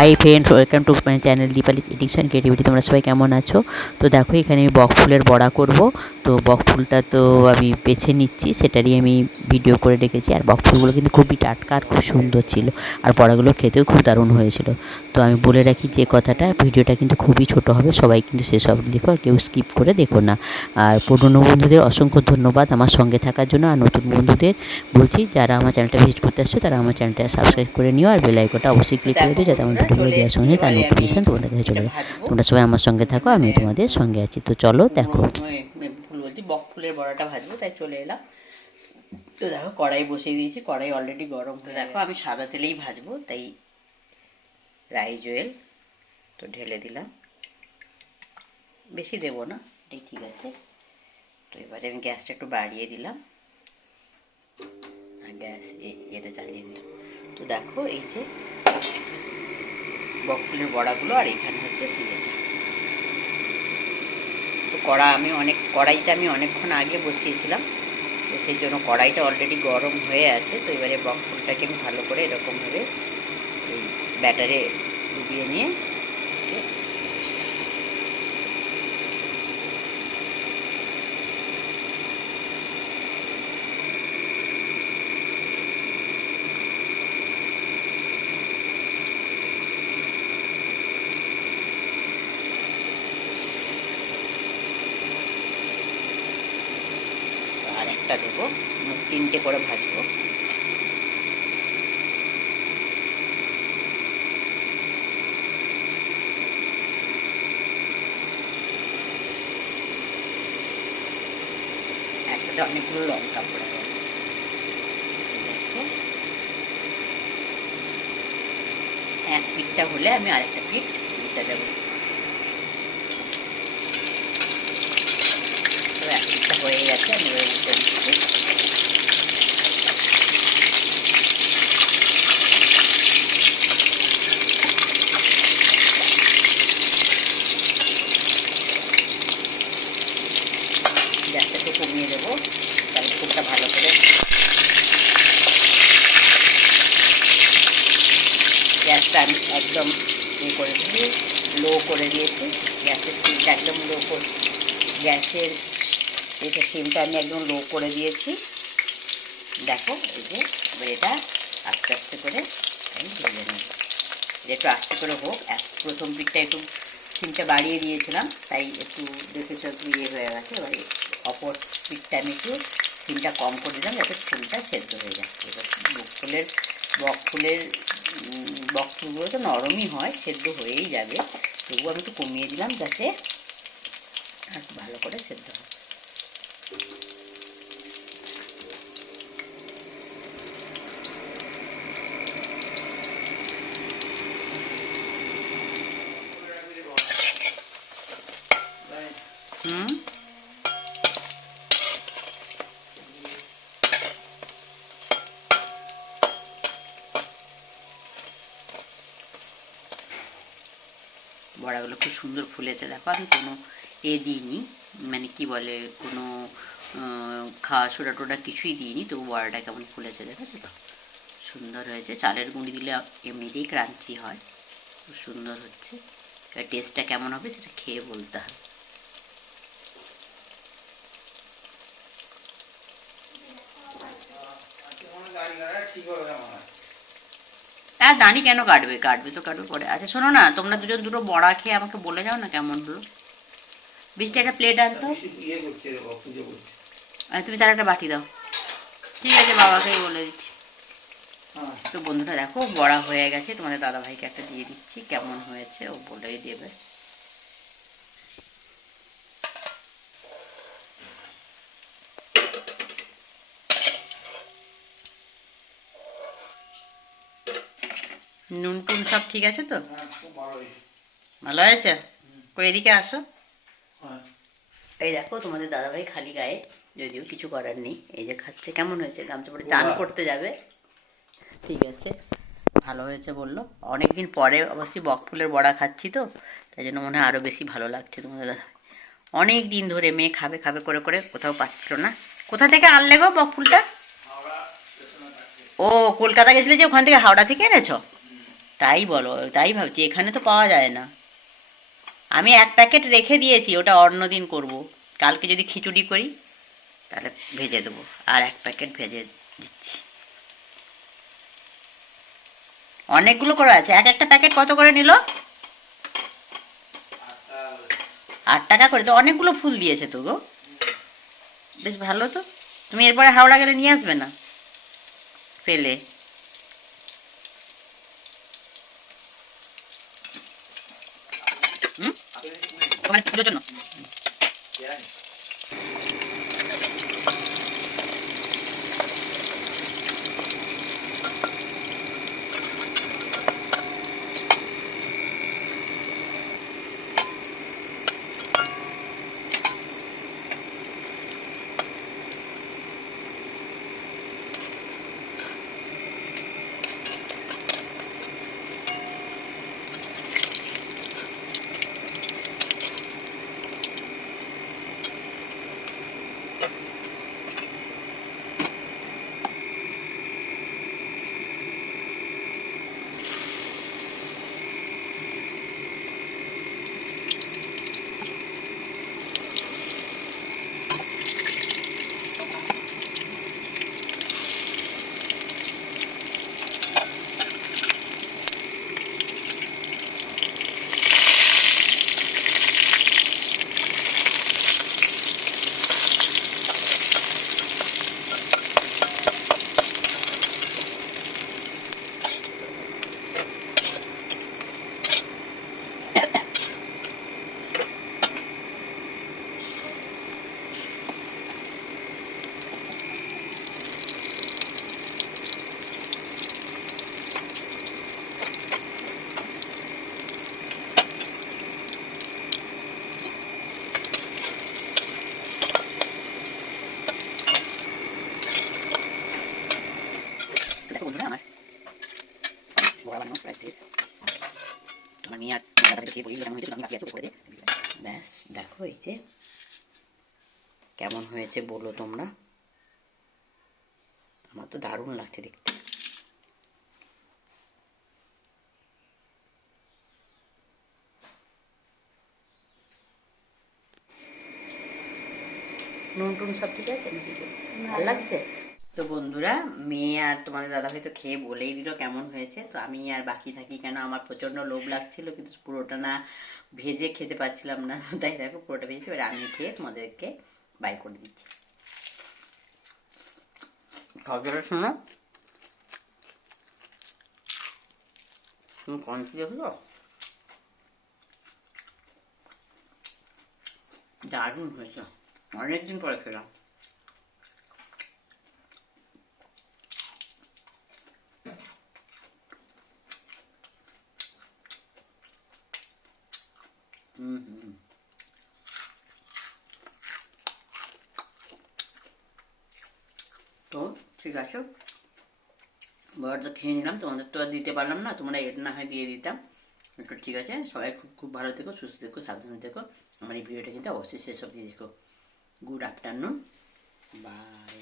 Hi friends, welcome to my channel Dipali addiction creativity. তোমরা সবাই কেমন আছো? তো দেখো, এখানে আমি বক ফুলের বড়া করব। তো বক ফুলটা তো আমি বেছে নিচ্ছি, সেটারই আমি ভিডিও করে রেখেছি। আর বক ফুলগুলো কিন্তু খুবই টাটকা আর খুব সুন্দর ছিল, আর বড়াগুলো খেতেও খুব দারুণ হয়েছিল। তো আমি বলে রাখি যে কথাটা, ভিডিওটা কিন্তু খুবই ছোট হবে, সবাই কিন্তু সেসব দেখো, আর কেউ স্কিপ করে দেখো না। আর পুরনো বন্ধুদের অসংখ্য ধন্যবাদ আমার সঙ্গে থাকার জন্য। আর নতুন বন্ধুদের বলছি, যারা আমার চ্যানেলটা ভিজিট করতে আসছো তারা আমার চ্যানেলটা সাবস্ক্রাইব করে নিও, আর বেল আইকনটা অবশ্যই ক্লিক করে দিও, যাতে আমার ভিডিওগুলো দেওয়ার সঙ্গে তার নোটিফিকেশান তোমাদের কাছে চলে যায়। তোমরা সবাই আমার সঙ্গে থাকো, আমিও তোমাদের সঙ্গে আছি। তো চলো দেখো। ভুল বলছি, বক ফুলের বড়াটা ভাজবো, তাই চলে এলাম। তো দেখো, কড়াই বসিয়ে দিয়েছি, কড়াই অলরেডি গরম। তো দেখো, আমি সাদা তেলেই ভাজবো, তাই রাইস অয়েল তো ঢেলে দিলাম, বেশি দেবো না, এটাই ঠিক আছে। তো এবারে আমি গ্যাসটা একটু বাড়িয়ে দিলাম, আর গ্যাস এটা চালিয়ে দিলাম। তো দেখো, এই যে বক ফুলের বড়াগুলো, আর এখানে হচ্ছে সিলেটা। তো কড়াইটা আমি অনেকক্ষণ আগে বসিয়েছিলাম, তো সেই জন্য কড়াইটা অলরেডি গরম হয়ে আছে। তো এবারে বক ফুলটাকে আমি ভালো করে এরকমভাবে এই ব্যাটারে ডুবিয়ে নিয়ে আর একটা দেবো, 3টে করে ভাজবো। একটাতে অনেকগুলো লঙ্কা পড়ে গেছে, ঠিক আছে। এক পিঠটা হলে আমি আরেকটা পিঠ দিতে দেবো। তো এক পিঠটা হয়ে গেছে, আমি এবার উল্টে দিচ্ছি। গ্যাসটা একটু কমিয়ে দেবো, তাহলে ফুলটা ভালো করে। গ্যাসটা আমি একদম করে দিয়ে লো করে দিয়েছি, গ্যাসের সিমটা একদম লো করে, গ্যাসের এটা সিমটা আমি একদম লো করে দিয়েছি। দেখো, এই যে এবার এটা আস্তে আস্তে করে আমি ভেজে নেব। একটু আস্তে করে হোক, প্রথম পিঠটা একটু সিমটা বাড়িয়ে দিয়েছিলাম, তাই একটু দেখেছ একটু হয়ে গেছে। এবার অপর পিঠটা আমি একটু সিমটা কম করে দিলাম, যাতে ফুলটা সেদ্ধ হয়ে যায়। এবার বক ফুলগুলো তো নরমই হয়, সেদ্ধ হয়েই যাবে, তবুও আমি একটু কমিয়ে দিলাম, যাতে ভালো করে সেদ্ধ হয়। বড়াগুলো খুব সুন্দর ফুলেছে। দেখো, আমি কোনো দিইনি, মানে কি বলে, কোনো খাওয়া সোডা টোডা কিছুই দিইনি, তবু বড়াটা কেমন ফুলেছে দেখেছো তো, সুন্দর হয়েছে। চালের গুঁড়ি দিলে এমনিতেই ক্রাঞ্চি হয়, খুব সুন্দর হচ্ছে। এবার টেস্টটা কেমন হবে সেটা খেয়ে বলতে হবে। হ্যাঁ, দানি কেন কাটবে, কাটবে তো কাটবে পরে। আচ্ছা শোনো না, তোমরা দুজন দুটো বড়া খেয়ে আমাকে বলে যাও না কেমন হলো। বৃষ্টি একটা প্লেট আনতো, তুমি তার একটা বাটি দাও। ঠিক আছে, বাবাকেই বলে দিচ্ছি। তো বন্ধুরা দেখো, বড়া হয়ে গেছে, তোমাদের দাদাভাইকে একটা দিয়ে দিচ্ছি, কেমন হয়েছে ও বলেই দেবে। নুন টুন সব ঠিক আছে তো? ভালো হয়েছে। কই এদিকে আসো। এই দেখো, তোমাদের দাদাভাই খালি গায়ে, যদিও কিছু করার নেই, এই যে খাচ্ছে। কেমন হয়েছে? গামছা পরে চান করতে যাবে, ঠিক আছে। ভালো হয়েছে বললো। অনেকদিন পরে অবশ্যই বক ফুলের বড়া খাচ্ছি, তো তাই জন্য মনে হয় আরও বেশি ভালো লাগছে তোমাদের দাদা। অনেক দিন ধরে মেয়ে খাবে খাবে করে করে কোথাও পাচ্ছিল না। কোথা থেকে আনলে গো বক ফুলটা? ও, কলকাতা গেছিলে যে, ওখান থেকে হাওড়া থেকে এনেছো? তাই বলো, তাই ভাবছি, এখানে তো পাওয়া যায় না। আমি এক প্যাকেট রেখে দিয়েছি, ওটা অন্য দিন করবো। কালকে যদি খিচুড়ি করি তাহলে ভেজে দেবো, আর এক প্যাকেট ভেজে দিচ্ছি। অনেকগুলো করে আছে। এক একটা প্যাকেট কত করে নিল? 8 টাকা করে, তো অনেকগুলো ফুল দিয়েছে তো গো, বেশ ভালো তো। তুমি এরপরে হাওড়া গেলে নিয়ে আসবে না পেলে? হুম, ওখানে পুজোর জন্য। দেখো বন্ধুরা, আমার বড়া বানানো প্রায় শেষ। তোমার মেয়ে আর দাদাকে খেয়ে বলি কেমন হয়েছে, আমি বাকি আছে করে দে। ব্যাস দেখো, এই যে কেমন হয়েছে বলো তোমরা। আমার তো দারুণ লাগছে দেখতে। নুন টুন সব ঠিক আছে নাকি? ভালো লাগছে তো বন্ধুরা। মেয়ে আর তোমাদের দাদা হয়তো খেয়ে বলেই দিল কেমন হয়েছে। তো আমি আর বাকি থাকি কেন, আমার প্রচণ্ড লোভ লাগছিল, কিন্তু পুরোটা না ভেজে খেতে পারছিলাম না। তো তাই দেখো পুরোটা ভেজেছি, এবার আমি খেয়ে তোমাদেরকে বাই করে দিচ্ছি। খাওয়ার শোনো, তুমি কঞ্চি দেখলো, দারুণ হয়েছে। অনেকদিন পরে খেলাম। হুম। তো ঠিক আছে, বড়টা খেয়ে নিলাম, তোমাদের তো আর দিতে পারলাম না, তোমরা এটা না হয় দিয়ে দিতাম একটু। ঠিক আছে, সবাই খুব খুব ভালো থেকো, সুস্থ থেকো, সাবধানে থেকো। আমার এই ভিডিওটা কিন্তু অবশ্যই শেষ অবধি দেখো। Good afternoon, by.